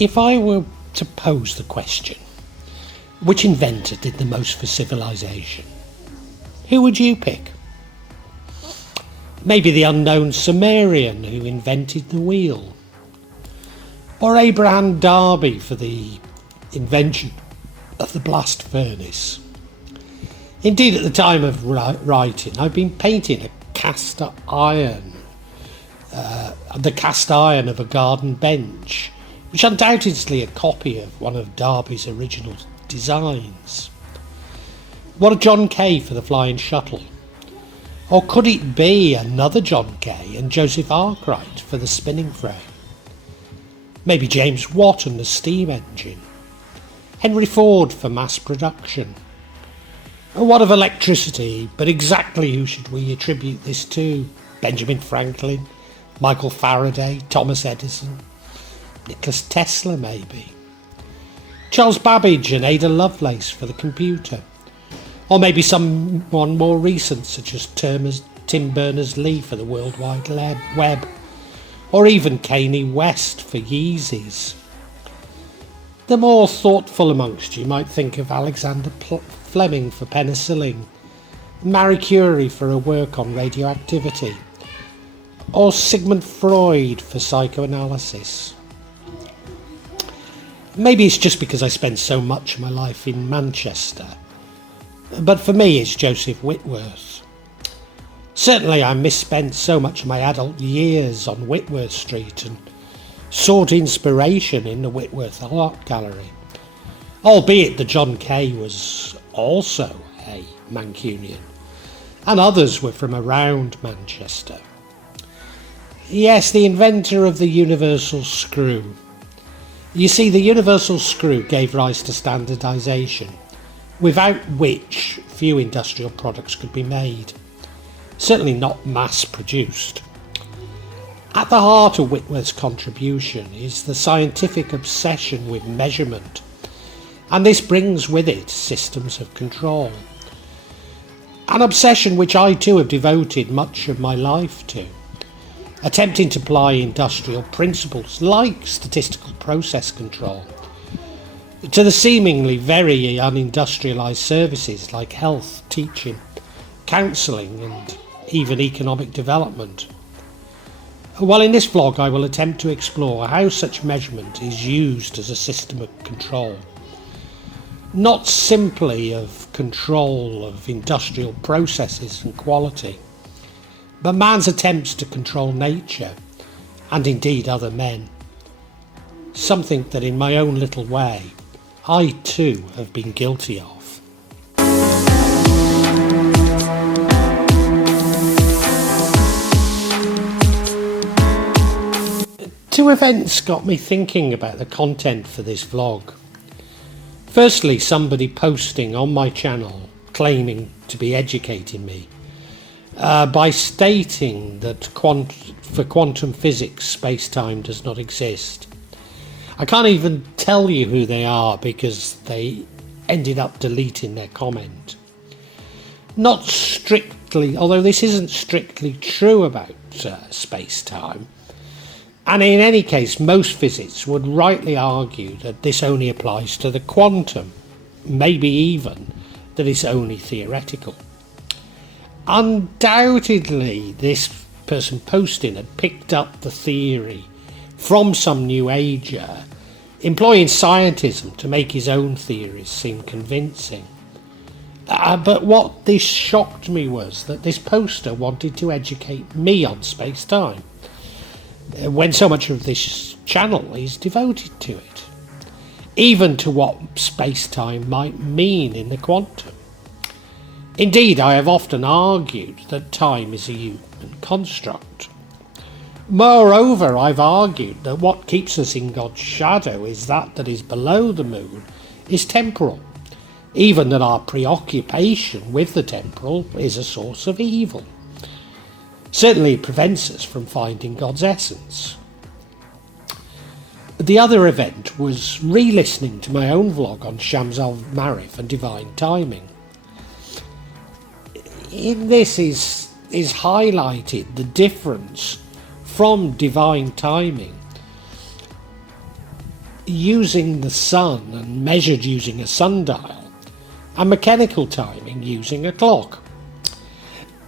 If I were to pose the question, which inventor did the most for civilization, who would you pick? Maybe the unknown Sumerian who invented the wheel, or Abraham Darby for the invention of the blast furnace. Indeed, at the time of writing, I've been painting the cast iron of a garden bench, which undoubtedly a copy of one of Darby's original designs. What a John Kay for the flying shuttle. Or could it be another John Kay and Joseph Arkwright for the spinning frame? Maybe James Watt and the steam engine. Henry Ford for mass production. And what of electricity? But exactly who should we attribute this to? Benjamin Franklin, Michael Faraday, Thomas Edison, Nicholas Tesla maybe. Charles Babbage and Ada Lovelace for the computer. Or maybe someone more recent such as Tim Berners-Lee for the World Wide Web. Or even Kanye West for Yeezys. The more thoughtful amongst you might think of Alexander Fleming for penicillin, Marie Curie for her work on radioactivity, or Sigmund Freud for psychoanalysis. Maybe it's just because I spend so much of my life in Manchester, but for me it's Joseph Whitworth. Certainly I misspent so much of my adult years on Whitworth Street and sought inspiration in the Whitworth Art Gallery, albeit the John Kay was also a Mancunian, and others were from around Manchester. Yes, the inventor of the universal screw. You see, the universal screw gave rise to standardisation, without which few industrial products could be made, certainly not mass-produced. At the heart of Whitworth's contribution is the scientific obsession with measurement, and this brings with it systems of control. An obsession which I too have devoted much of my life to, attempting to apply industrial principles like statistical process control to the seemingly very unindustrialised services like health, teaching, counselling and even economic development. Well, in this vlog I will attempt to explore how such measurement is used as a system of control. Not simply of control of industrial processes and quality, but man's attempts to control nature, and indeed other men. Something that in my own little way, I too have been guilty of. Two events got me thinking about the content for this vlog. Firstly, somebody posting on my channel claiming to be educating me by stating that for quantum physics space-time does not exist. I can't even tell you who they are because they ended up deleting their comment. Not strictly, although this isn't strictly true about space-time, and in any case most physicists would rightly argue that this only applies to the quantum, maybe even that it's only theoretical. Undoubtedly this person posting had picked up the theory from some new ager, employing scientism to make his own theories seem convincing. But what this shocked me was that this poster wanted to educate me on space-time, when so much of this channel is devoted to it, even to what space-time might mean in the quantum. Indeed, I have often argued that time is a human construct. Moreover, I've argued that what keeps us in God's shadow is that is below the moon is temporal, even that our preoccupation with the temporal is a source of evil. Certainly it prevents us from finding God's essence. The other event was re-listening to my own vlog on Shams al-Marif and divine timing. In this is highlighted the difference from divine timing using the sun and measured using a sundial, and mechanical timing using a clock.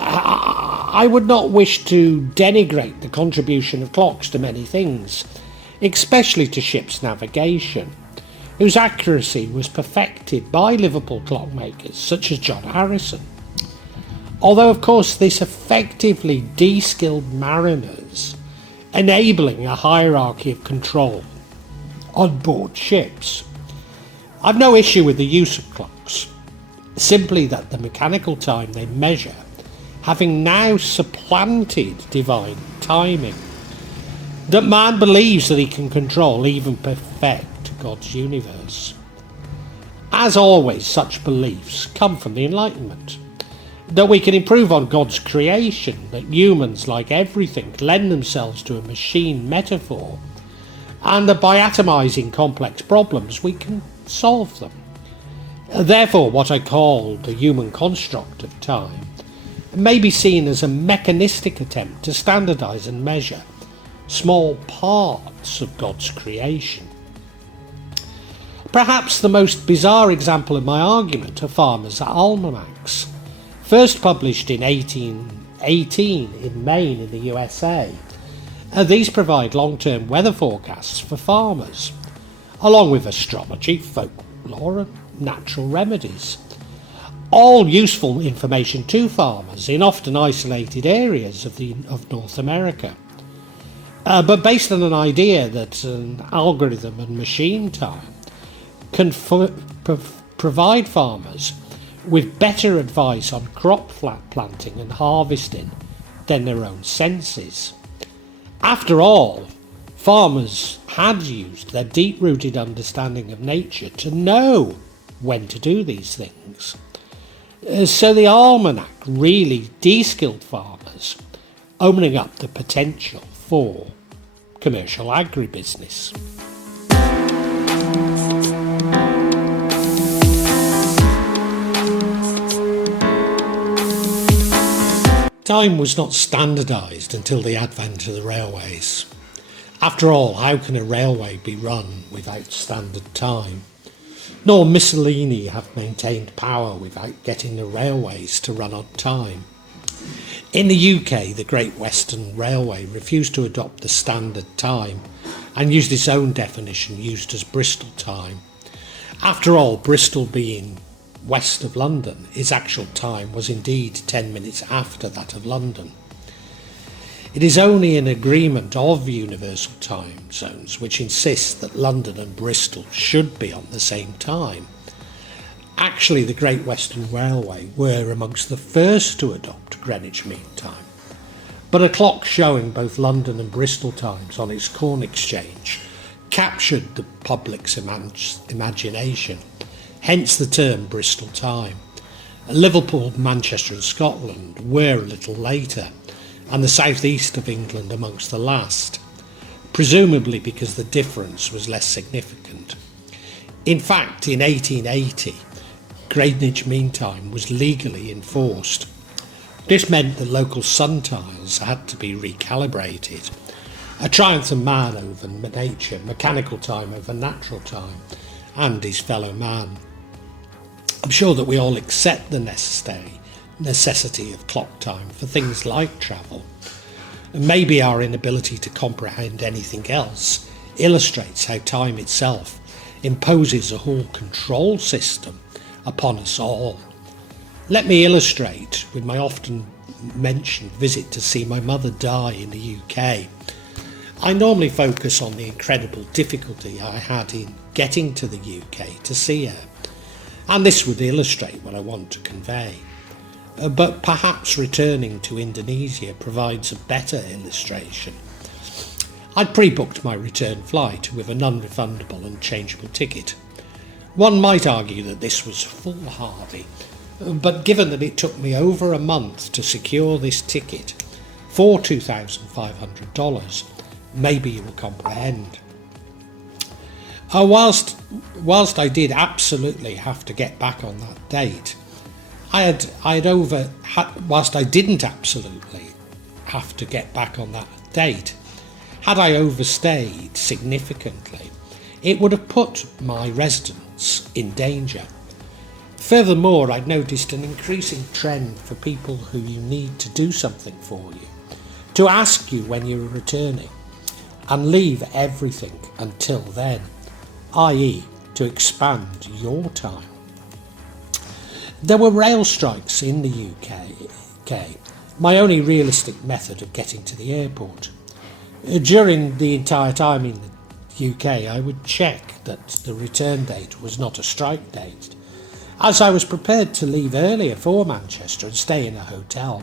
I would not wish to denigrate the contribution of clocks to many things, especially to ship's navigation, whose accuracy was perfected by Liverpool clockmakers such as John Harrison. Although, of course, this effectively de-skilled mariners, enabling a hierarchy of control on board ships. I've no issue with the use of clocks, simply that the mechanical time they measure, having now supplanted divine timing, that man believes that he can control, even perfect, God's universe. As always, such beliefs come from the Enlightenment. That we can improve on God's creation, that humans, like everything, lend themselves to a machine metaphor, and that by atomising complex problems we can solve them. Therefore, what I call the human construct of time may be seen as a mechanistic attempt to standardise and measure small parts of God's creation. Perhaps the most bizarre example of my argument are farmers' almanacs. First published in 1818 in Maine in the USA, these provide long-term weather forecasts for farmers, along with astrology, folklore and natural remedies. All useful information to farmers in often isolated areas of North America, but based on an idea that an algorithm and machine time can provide farmers with better advice on crop planting and harvesting than their own senses. After all, farmers had used their deep-rooted understanding of nature to know when to do these things. So the almanac really de-skilled farmers, opening up the potential for commercial agribusiness. Time was not standardised until the advent of the railways. After all, how can a railway be run without standard time? Nor Mussolini have maintained power without getting the railways to run on time. In the UK, the Great Western Railway refused to adopt the standard time and used its own definition used as Bristol time. After all, Bristol being west of London, its actual time was indeed 10 minutes after that of London. It is only an agreement of universal time zones which insists that London and Bristol should be on the same time. Actually, the Great Western Railway were amongst the first to adopt Greenwich Mean Time, but a clock showing both London and Bristol times on its corn exchange captured the public's imagination, hence the term Bristol time. Liverpool, Manchester and Scotland were a little later, and the southeast of England amongst the last, presumably because the difference was less significant. In fact, in 1880, Greenwich Mean Time was legally enforced. This meant that local sundials had to be recalibrated, a triumph of man over nature, mechanical time over natural time, and his fellow man. I'm sure that we all accept the necessity of clock time for things like travel, and maybe our inability to comprehend anything else illustrates how time itself imposes a whole control system upon us all. Let me illustrate with my often mentioned visit to see my mother die in the UK. I normally focus on the incredible difficulty I had in getting to the UK to see her, and this would illustrate what I want to convey. But perhaps returning to Indonesia provides a better illustration. I'd pre-booked my return flight with a non-refundable and changeable ticket. One might argue that this was foolhardy, but given that it took me over a month to secure this ticket for $2,500, maybe you will comprehend. Whilst I did absolutely have to get back on that date, whilst I didn't absolutely have to get back on that date, had I overstayed significantly, it would have put my residents in danger. Furthermore, I'd noticed an increasing trend for people who you need to do something for you, to ask you when you were returning, and leave everything until then, i.e. to expand your time. There were rail strikes in the UK, my only realistic method of getting to the airport. During the entire time in the UK, I would check that the return date was not a strike date, as I was prepared to leave earlier for Manchester and stay in a hotel.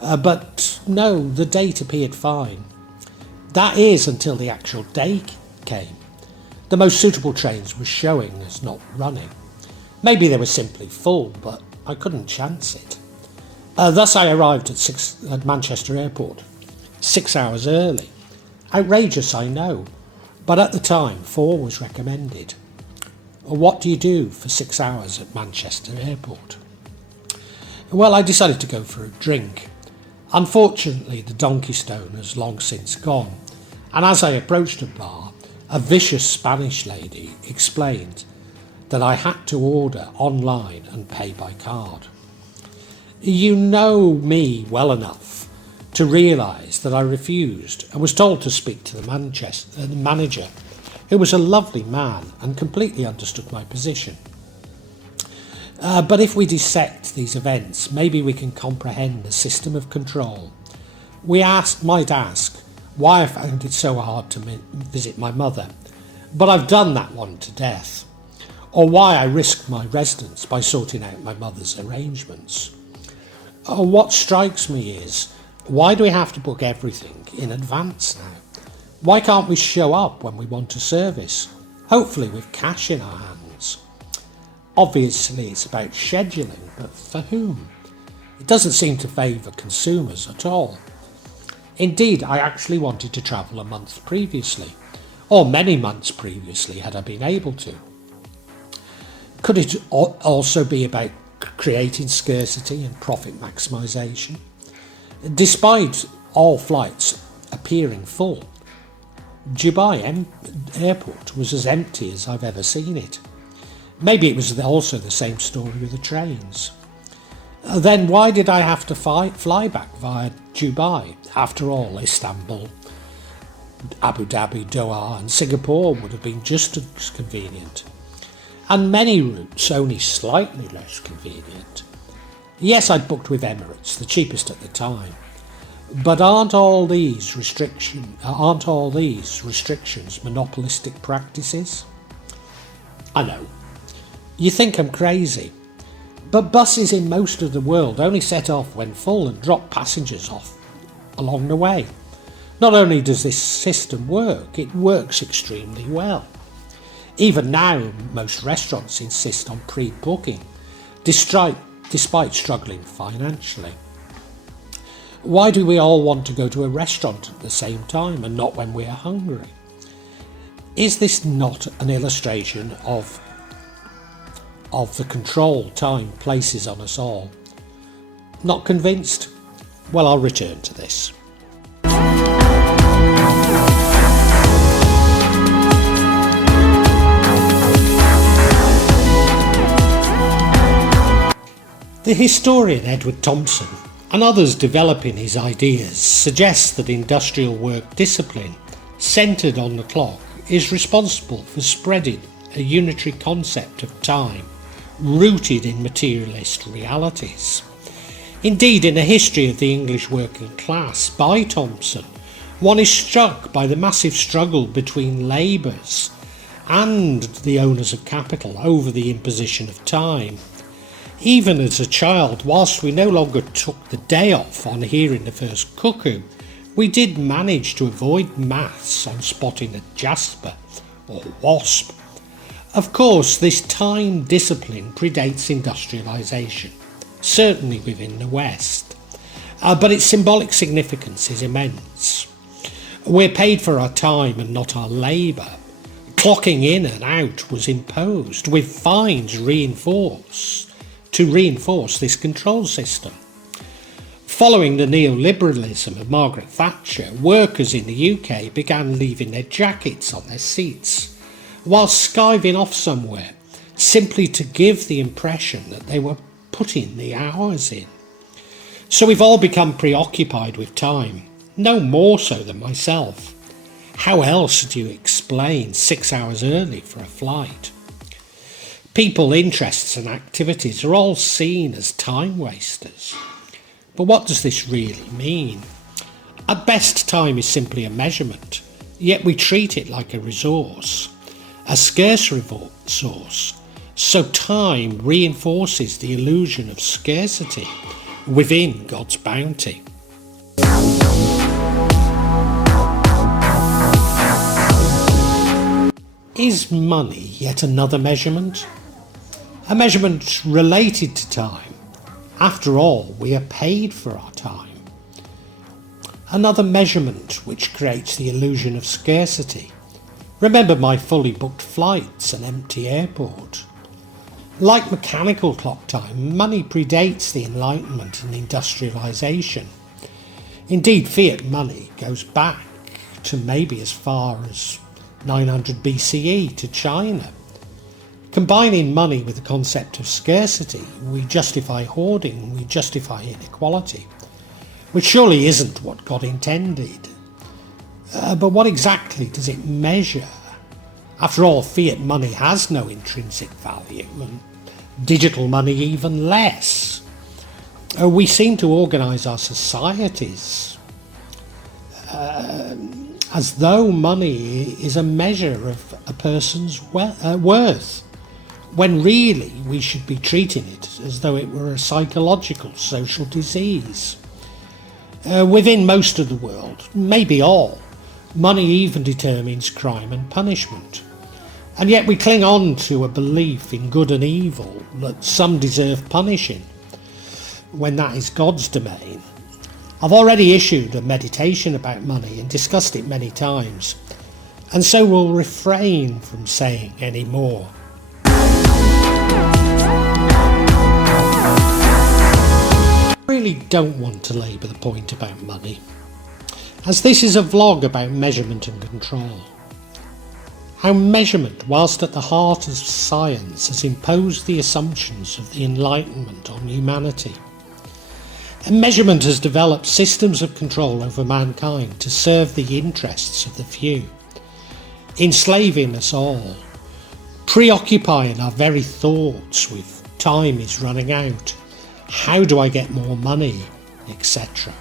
But no, the date appeared fine. That is, until the actual day came. The most suitable trains were showing as not running. Maybe they were simply full, but I couldn't chance it. Thus I arrived at Manchester Airport, 6 hours early. Outrageous, I know, but at the time 4 was recommended. What do you do for 6 hours at Manchester Airport? Well, I decided to go for a drink. Unfortunately, the Donkey Stone has long since gone, and as I approached a bar, a vicious Spanish lady explained that I had to order online and pay by card. You know me well enough to realise that I refused and was told to speak to the manager, who was a lovely man and completely understood my position. But if we dissect these events, maybe we can comprehend the system of control. We might ask why I found it so hard to visit my mother, but I've done that one to death. Or why I risked my residence by sorting out my mother's arrangements. Or what strikes me is, why do we have to book everything in advance now? Why can't we show up when we want a service, hopefully with cash in our hands? Obviously it's about scheduling, but for whom? It doesn't seem to favour consumers at all. Indeed, I actually wanted to travel a month previously, or many months previously had I been able to. Could it also be about creating scarcity and profit maximisation? Despite all flights appearing full, Dubai airport was as empty as I've ever seen it. Maybe it was also the same story with the trains. Then why did I have to fly back via Dubai? After all, Istanbul, Abu Dhabi, Doha and Singapore would have been just as convenient. And many routes only slightly less convenient. Yes, I'd booked with Emirates, the cheapest at the time. But aren't all these restrictions monopolistic practices? I know. You think I'm crazy. But buses in most of the world only set off when full and drop passengers off along the way. Not only does this system work, it works extremely well. Even now, most restaurants insist on pre-booking, despite struggling financially. Why do we all want to go to a restaurant at the same time and not when we are hungry? Is this not an illustration of the control time places on us all? Not convinced? Well, I'll return to this. The historian Edward Thompson and others developing his ideas suggest that industrial work discipline centred on the clock is responsible for spreading a unitary concept of time rooted in materialist realities. Indeed, in a history of the English working class by Thompson, one is struck by the massive struggle between labourers and the owners of capital over the imposition of time. Even as a child, whilst we no longer took the day off on hearing the first cuckoo, we did manage to avoid maths on spotting a jasper or wasp. Of course, this time discipline predates industrialisation, certainly within the West, but its symbolic significance is immense. We're paid for our time and not our labour. Clocking in and out was imposed, with fines to reinforce this control system. Following the neoliberalism of Margaret Thatcher, workers in the UK began leaving their jackets on their seats, while skiving off somewhere, simply to give the impression that they were putting the hours in. So we've all become preoccupied with time, no more so than myself. How else do you explain 6 hours early for a flight? People, interests and activities are all seen as time wasters. But what does this really mean? At best, time is simply a measurement, yet we treat it like a resource, a scarce resource. So time reinforces the illusion of scarcity within God's bounty. Is money yet another measurement? A measurement related to time. After all, we are paid for our time. Another measurement which creates the illusion of scarcity. Remember my fully booked flights and empty airport. Like mechanical clock time, money predates the Enlightenment and industrialisation. Indeed, fiat money goes back to maybe as far as 900 BCE to China. Combining money with the concept of scarcity, we justify hoarding, we justify inequality, which surely isn't what God intended. But what exactly does it measure? After all, fiat money has no intrinsic value, and digital money even less. We seem to organise our societies as though money is a measure of a person's worth, when really we should be treating it as though it were a psychological social disease. Within most of the world, maybe all, money even determines crime and punishment. And yet we cling on to a belief in good and evil, that some deserve punishing, when that is God's domain. I've already issued a meditation about money and discussed it many times, and so will refrain from saying any more. I really don't want to labour the point about money, as this is a vlog about measurement and control. How measurement, whilst at the heart of science, has imposed the assumptions of the Enlightenment on humanity. And measurement has developed systems of control over mankind to serve the interests of the few, enslaving us all, preoccupying our very thoughts with time is running out, how do I get more money, etc.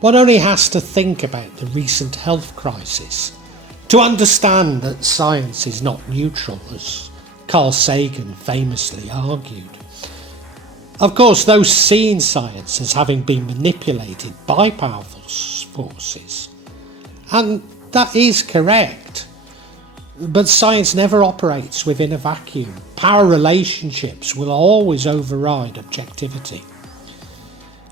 One only has to think about the recent health crisis to understand that science is not neutral, as Carl Sagan famously argued. Of course, those seeing science as having been manipulated by powerful forces, and that is correct. But science never operates within a vacuum. Power relationships will always override objectivity.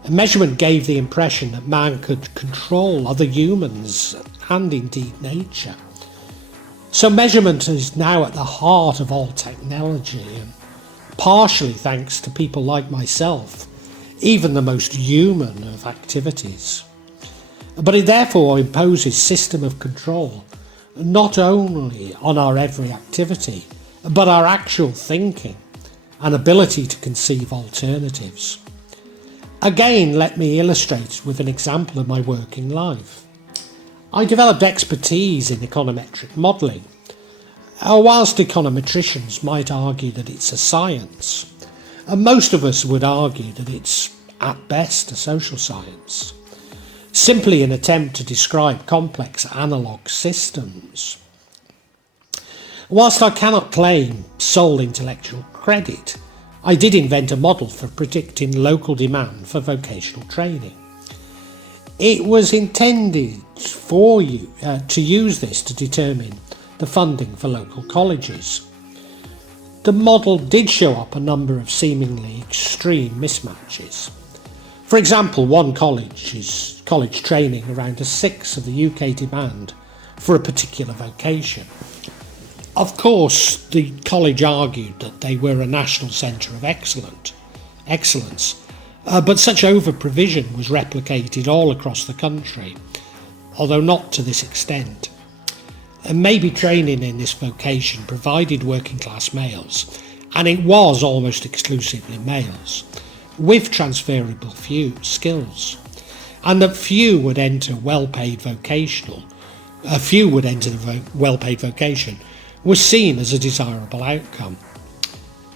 And measurement gave the impression that man could control other humans and indeed nature. So measurement is now at the heart of all technology, and partially thanks to people like myself, even the most human of activities. But it therefore imposes a system of control, not only on our every activity, but our actual thinking and ability to conceive alternatives. Again, let me illustrate with an example of my working life. I developed expertise in econometric modelling. Whilst econometricians might argue that it's a science, most of us would argue that it's at best a social science, simply an attempt to describe complex analogue systems. Whilst I cannot claim sole intellectual credit, I did invent a model for predicting local demand for vocational training. It was intended for you to use this to determine the funding for local colleges. The model did show up a number of seemingly extreme mismatches. For example, one college is college training around a sixth of the UK demand for a particular vocation. Of course, the college argued that they were a national centre of excellence, but such over-provision was replicated all across the country, although not to this extent. And maybe training in this vocation provided working class males, and it was almost exclusively males, with transferable few skills, and that few would enter the well-paid vocation was seen as a desirable outcome.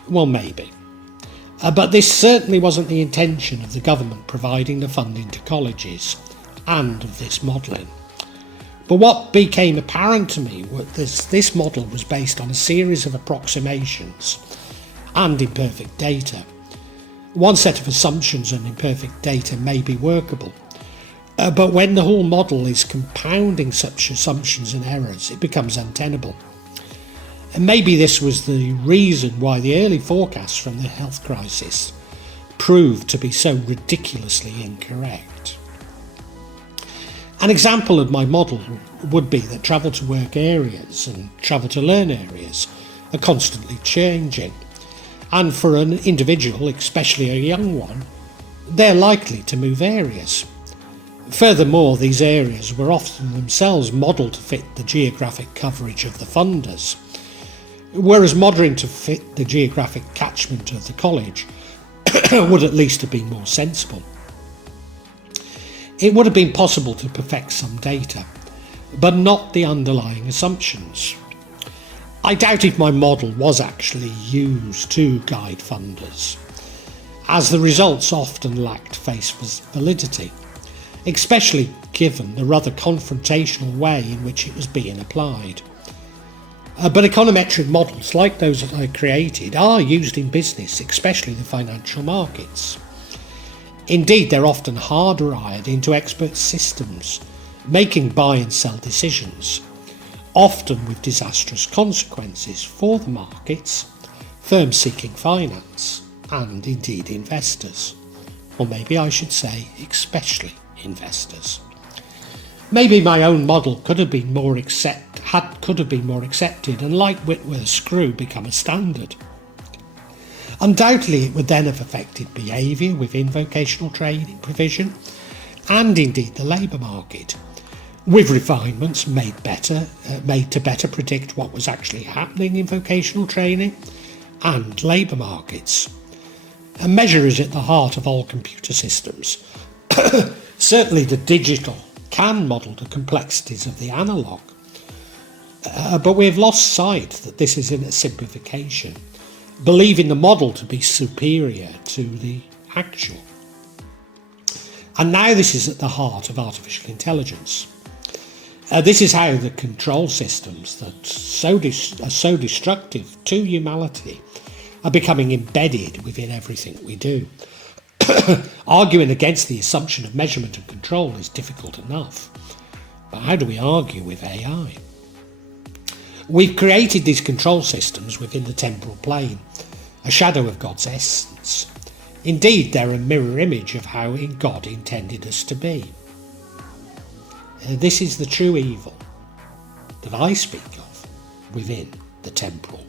Well, maybe. But this certainly wasn't the intention of the government providing the funding to colleges, and of this modelling. But what became apparent to me was this model was based on a series of approximations and imperfect data. One set of assumptions and imperfect data may be workable, but when the whole model is compounding such assumptions and errors, it becomes untenable. And maybe this was the reason why the early forecasts from the health crisis proved to be so ridiculously incorrect. An example of my model would be that travel to work areas and travel to learn areas are constantly changing, and for an individual, especially a young one, they're likely to move areas. Furthermore, these areas were often themselves modelled to fit the geographic coverage of the funders, whereas modelling to fit the geographic catchment of the college would at least have been more sensible. It would have been possible to perfect some data, but not the underlying assumptions. I doubt if my model was actually used to guide funders, as the results often lacked face validity, especially given the rather confrontational way in which it was being applied. But econometric models like those that I created are used in business, especially the financial markets. Indeed, they're often hardwired into expert systems, making buy and sell decisions, often with disastrous consequences for the markets, firms seeking finance, and indeed investors. Or maybe I should say, especially investors. Maybe my own model could have been more accepted and, like Whitworth's screw, become a standard. Undoubtedly, it would then have affected behaviour within vocational training provision and indeed the labour market, with refinements made to better predict what was actually happening in vocational training and labour markets. A measure is at the heart of all computer systems. Certainly the digital can model the complexities of the analogue, but we have lost sight that this is in a simplification, believing the model to be superior to the actual. And now this is at the heart of artificial intelligence. This is how the control systems that are so destructive to humanity are becoming embedded within everything we do. Arguing against the assumption of measurement and control is difficult enough, but how do we argue with AI? We've created these control systems within the temporal plane, a shadow of God's essence. Indeed, they're a mirror image of how God intended us to be. This is the true evil that I speak of within the temporal